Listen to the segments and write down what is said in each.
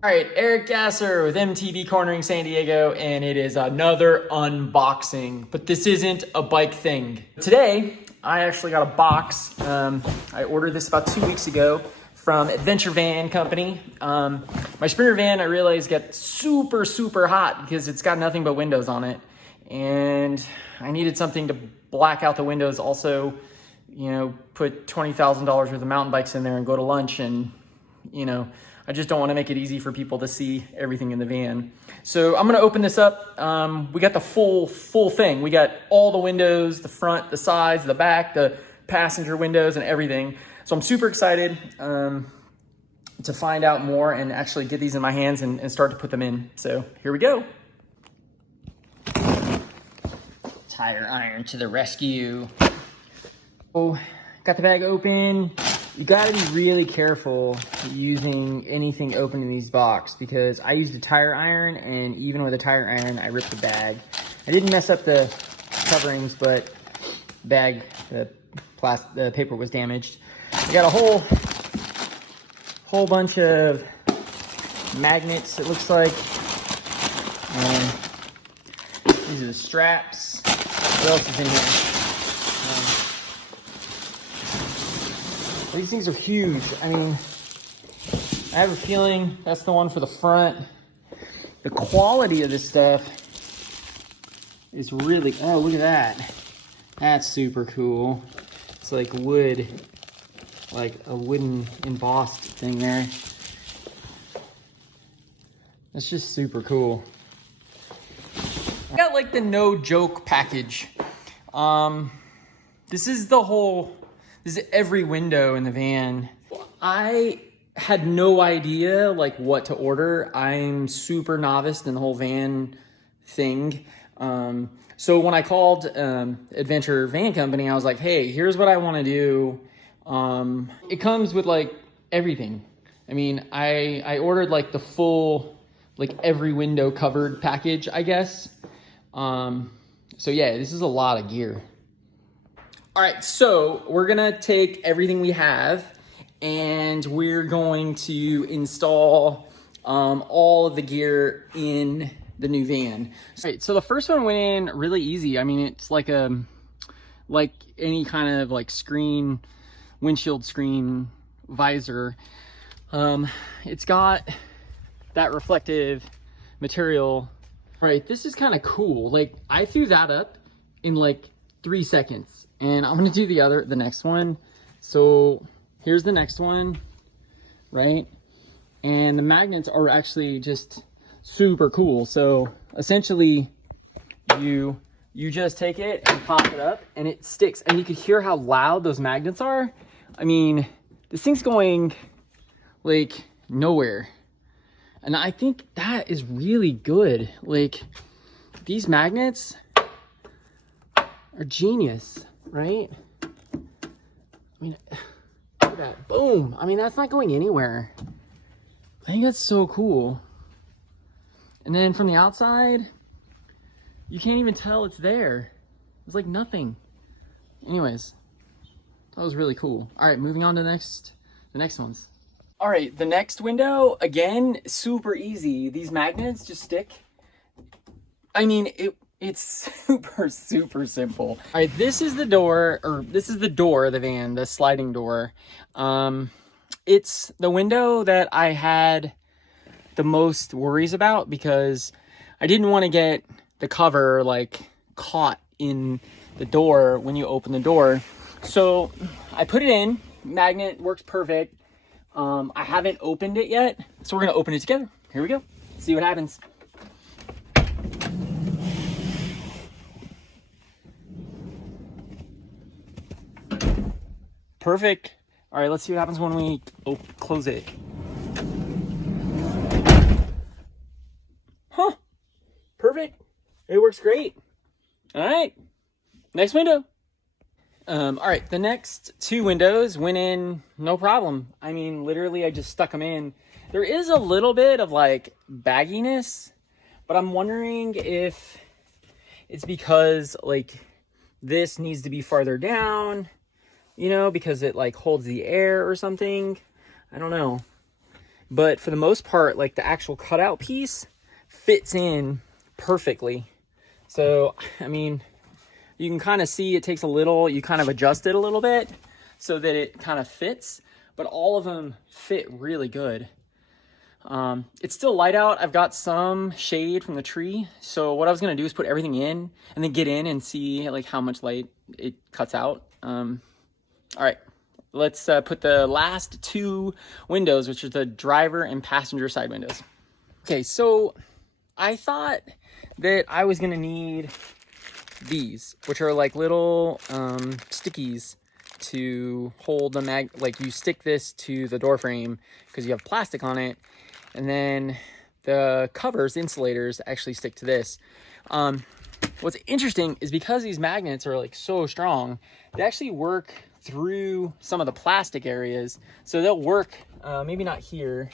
All right, Eric Gasser with MTBCornering San Diego, and it is another unboxing, but this isn't a bike thing. Today, I actually got a box. I ordered this about 2 weeks ago from Adventure Van Company. My Sprinter van, I realized, got super hot because it's got nothing but windows on it. And I needed something to black out the windows. Also, put $20,000 worth of mountain bikes in there and go to lunch, and I just don't want to make it easy for people to see everything in the van. So I'm gonna open this up. We got the full thing. We got all the windows, the front, the sides, the back, the passenger windows, and everything. So I'm super excited to find out more and actually get these in my hands and start to put them in. So here we go. Tire iron to the rescue. Oh, got the bag open. You gotta be really careful using anything open in these boxes because I used a tire iron, and even with a tire iron, I ripped the bag. I didn't mess up the coverings, but the paper was damaged. I got a whole bunch of magnets, it looks like. And these are the straps. What else is in here? These things are huge. I mean, I have a feeling that's the one for the front. The quality of this stuff is really, oh, look at that. That's super cool. It's like wood, like a wooden embossed thing there. That's just super cool. I got like the no joke package. This is every window in the van. I had no idea like what to order. I'm super novice in the whole van thing. So when I called Adventure Van Company, I was like, hey, here's what I want to do. It comes with like everything. I mean, I ordered like the full, like every window covered package, I guess. So yeah, this is a lot of gear. All right, so we're gonna take everything we have and we're going to install all of the gear in the new van. All right, so the first one went in really easy. I mean, it's like any kind of like screen, windshield screen visor. It's got that reflective material. All right, this is kind of cool. Like I threw that up in like 3 seconds. And I'm gonna do the next one. So here's the next one, right? And the magnets are actually just super cool. So essentially you just take it and pop it up and it sticks. And you can hear how loud those magnets are. I mean, this thing's going like nowhere. And I think that is really good. Like these magnets are genius. Right? I mean, look at that. Boom. I mean, that's not going anywhere. I think that's so cool. And then from the outside, you can't even tell it's there. It's like nothing. Anyways, that was really cool. All right, moving on to the next ones. All right, the next window, again, super easy. These magnets just stick. I mean, it's super simple. All right, this is the door of the van, the sliding door. It's the window that I had the most worries about because I didn't want to get the cover like caught in the door when you open the door. So I put it in, magnet works perfect. I haven't opened it yet, so we're gonna open it together. Here we go, see what happens. Perfect. All right, let's see what happens when we close it. Huh, perfect. It works great. All right, next window. All right, the next 2 windows went in no problem. I mean, literally I just stuck them in. There is a little bit of like bagginess, but I'm wondering if it's because like this needs to be farther down, because it like holds the air or something. I don't know. but for the most part, like the actual cutout piece fits in perfectly. So, I mean, you can kind of see it takes a little, you kind of adjust it a little bit so that it kind of fits, but all of them fit really good. It's still light out. I've got some shade from the tree. So what I was going to do is put everything in and then get in and see like how much light it cuts out. All right, let's put the last two windows, which are the driver and passenger side windows. Okay, so I thought that I was going to need these, which are like little stickies to hold the like you stick this to the door frame because you have plastic on it, and then the covers, insulators, actually stick to this. What's interesting is because these magnets are like so strong, they actually work through some of the plastic areas. So they'll work, maybe not here,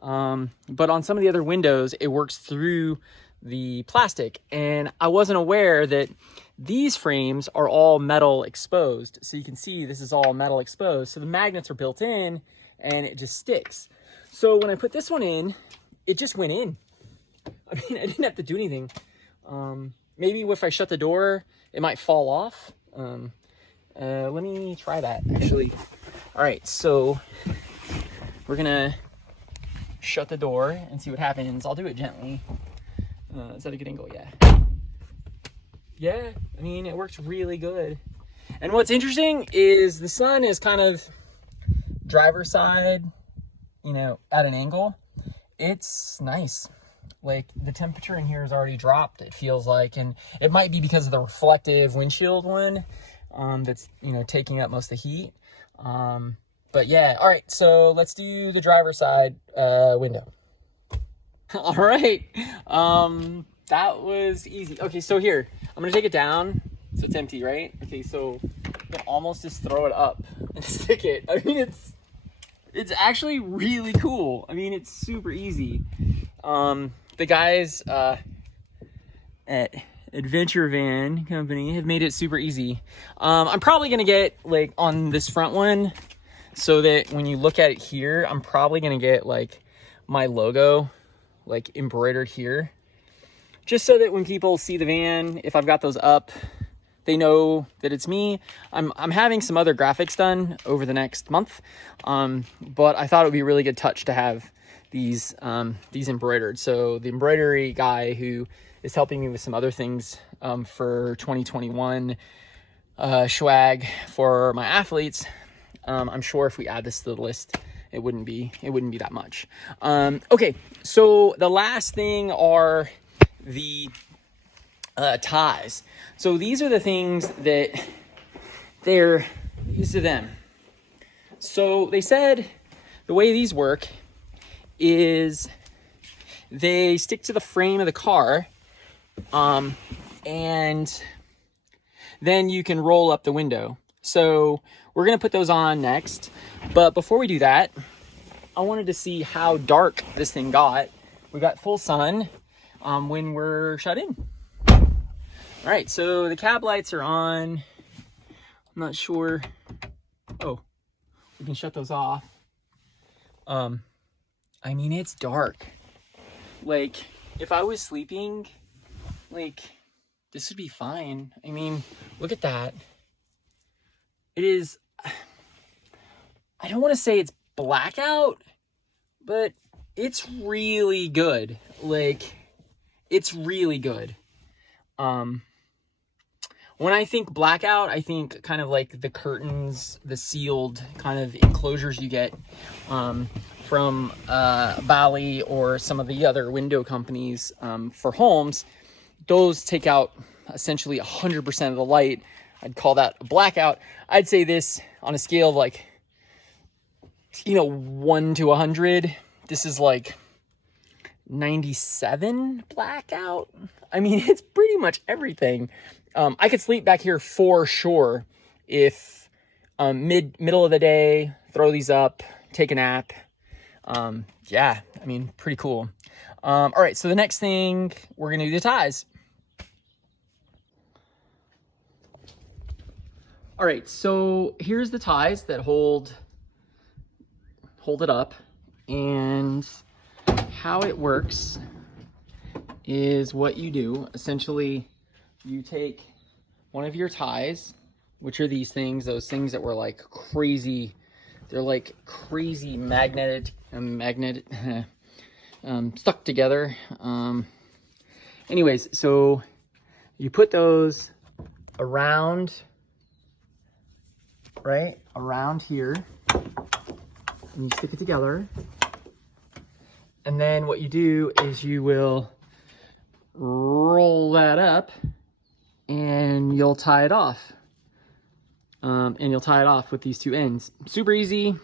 but on some of the other windows, it works through the plastic. And I wasn't aware that these frames are all metal exposed. So you can see this is all metal exposed. So the magnets are built in and it just sticks. So when I put this one in, it just went in. I mean, I didn't have to do anything. Maybe if I shut the door, it might fall off. Let me try that actually. All right, so we're gonna shut the door and see what happens. I'll do it gently. Is that a good angle? Yeah. Yeah, I mean, it works really good. And what's interesting is the sun is kind of driver's side, you know, at an angle. It's nice. Like the temperature in here has already dropped, it feels like, and it might be because of the reflective windshield one that's, you know, taking up most of the heat. But yeah, all right, so let's do the driver's side window. All right, that was easy. Okay, so here, I'm gonna take it down so it's empty, right? Okay, so I can almost just throw it up and stick it. I mean, it's actually really cool. I mean, it's super easy. The guys at Adventure Van Company have made it super easy. I'm probably gonna get like on this front one so that when you look at it here, I'm probably gonna get like my logo like embroidered here, just so that when people see the van, if I've got those up, they know that it's me. I'm having some other graphics done over the next month, but I thought it would be a really good touch to have these embroidered. So the embroidery guy who is helping me with some other things for 2021 swag for my athletes, I'm sure if we add this to the list, it wouldn't be that much. Okay, so the last thing are the ties. So these are the things that these are them. So they said the way these work is they stick to the frame of the car, and then you can roll up the window. So we're gonna put those on next, but before we do that, I wanted to see how dark this thing got. We got full sun when we're shut in. All right, so the cab lights are on. I'm not sure. Oh, we can shut those off. I mean, it's dark. Like, if I was sleeping, like, this would be fine. I mean, look at that. It is, I don't want to say it's blackout, but it's really good. Like, it's really good. When I think blackout, I think kind of like the curtains, the sealed kind of enclosures you get from Bally or some of the other window companies for homes. Those take out essentially 100% of the light. I'd call that a blackout. I'd say this on a scale of like, 1 to 100. This is like 97 blackout. I mean, it's pretty much everything. I could sleep back here for sure if middle of the day, throw these up, take a nap. Yeah, I mean, pretty cool. All right, so the next thing, we're gonna do the ties. All right, so here's the ties that hold it up. And how it works is what you do. Essentially, you take one of your ties, which are these things, those things that were like crazy. They're like crazy stuck together. Anyways, so you put those around, right around here, and you stick it together. And then what you do is you will roll that up and you'll tie it off. And you'll tie it off with these two ends. Super easy.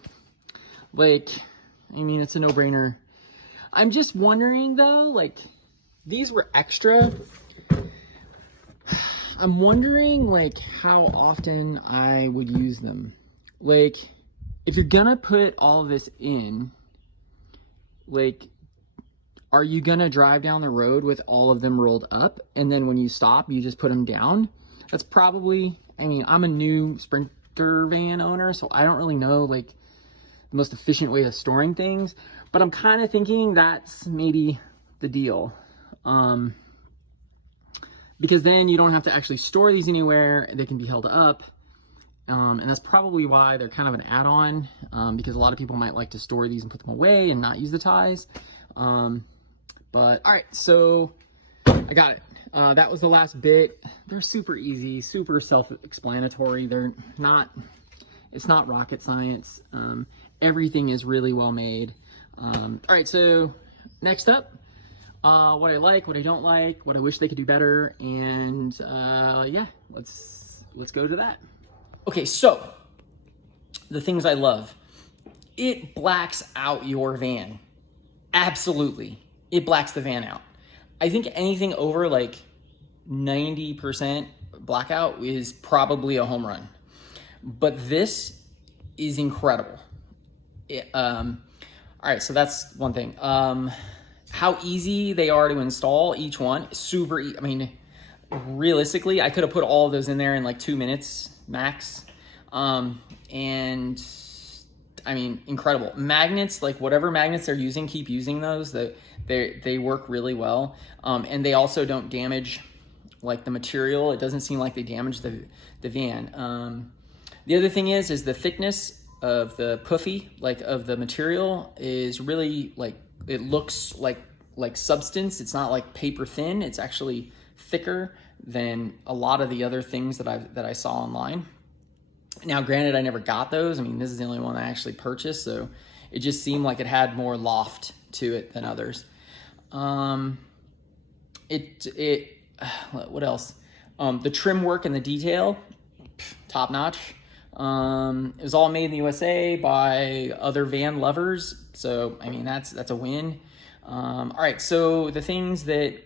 Like, I mean, it's a no-brainer. I'm just wondering though, like, these were extra. I'm wondering like how often I would use them. Like, if you're gonna put all this in, like, are you gonna drive down the road with all of them rolled up and then when you stop you just put them down? That's probably, I mean, I'm a new Sprinter van owner, so I don't really know like the most efficient way of storing things, but I'm kind of thinking that's maybe the deal. Because then you don't have to actually store these anywhere, they can be held up. And that's probably why they're kind of an add-on, because a lot of people might like to store these and put them away and not use the ties. But all right, so I got it. That was the last bit. They're super easy, super self-explanatory. It's not rocket science. Everything is really well made. All right, so next up, what I like, what I don't like, what I wish they could do better, and yeah, let's go to that. Okay, so the things I love. It blacks out your van. Absolutely. It blacks the van out. I think anything over like 90% blackout is probably a home run. But this is incredible. All right, so that's one thing. How easy they are to install, each one, super I mean, realistically, I could have put all of those in there in like 2 minutes max. And I mean, incredible. Magnets, like whatever magnets they're using, keep using those. They work really well. And they also don't damage like the material. It doesn't seem like they damage the van. The other thing is the thickness of the puffy, like of the material, is really like, it looks like substance. It's not like paper thin. It's actually thicker than a lot of the other things that I saw online. Now, granted, I never got those. I mean, this is the only one I actually purchased, so it just seemed like it had more loft to it than others. What else? The trim work and the detail, top notch. It was all made in the USA by other van lovers, so I mean that's a win. All right, so the things that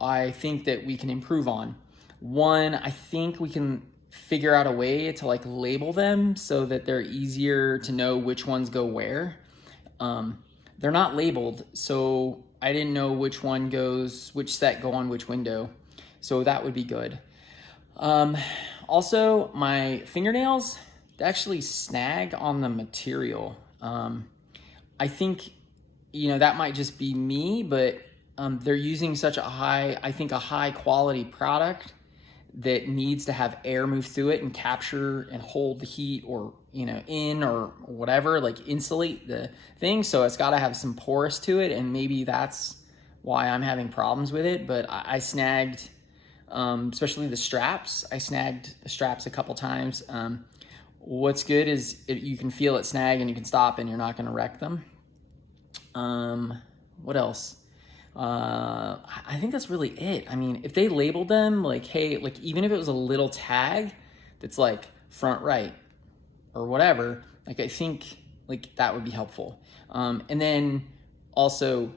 I think that we can improve on. One, I think we can figure out a way to like label them so that they're easier to know which ones go where. They're not labeled, so I didn't know which set go on which window, so that would be good. Also, my fingernails, they actually snag on the material. I think, that might just be me, but they're using such a high quality product that needs to have air move through it and capture and hold the heat, or in or whatever, like insulate the thing. So it's got to have some porous to it, and maybe that's why I'm having problems with it. But I snagged, especially the straps. I snagged the straps a couple times. What's good is you can feel it snag and you can stop and you're not going to wreck them. What else? I think that's really it. I mean, if they labeled them like, hey, like even if it was a little tag that's like front right or whatever, like I think like that would be helpful. And then also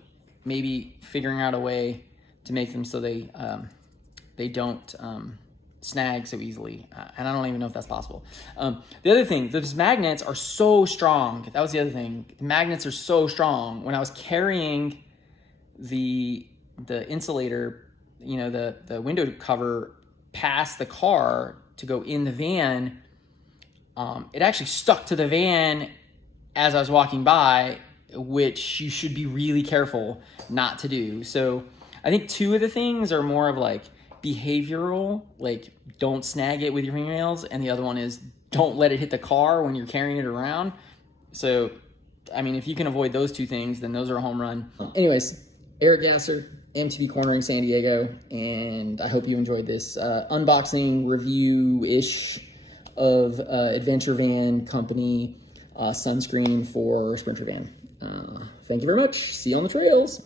maybe figuring out a way to make them so they don't snag so easily. And I don't even know if that's possible. The other thing, those magnets are so strong. That was the other thing. The magnets are so strong. When I was carrying the insulator, the window cover past the car to go in the van, it actually stuck to the van as I was walking by, which you should be really careful not to do. So I think two of the things are more of like behavioral, like don't snag it with your fingernails, and the other one is don't let it hit the car when you're carrying it around. So, I mean, if you can avoid those two things, then those are a home run. Anyways, Eric Gasser, MTBCornering San Diego, and I hope you enjoyed this unboxing review-ish of Adventure Van Company sunscreen for Sprinter Van. Thank you very much. See you on the trails.